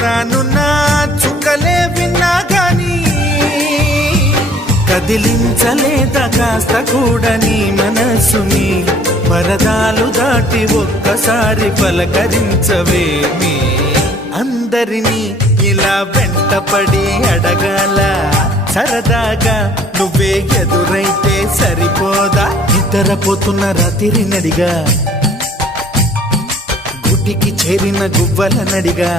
రానున్న చుక్కలే విన్నా గాని కదిలించలేదా కాస్త కూడా నీ మనసుని పరదాలు దాటి ఒక్కసారి పలకరించవేమి అందరినీ ఇలా వెంటపడి అడగాల సరదాగా నువ్వే ఎదురైతే సరిపోదా నిద్రపోతున్న రాత్రి నడిగా గుటికి చేరిన గువ్వల నడిగా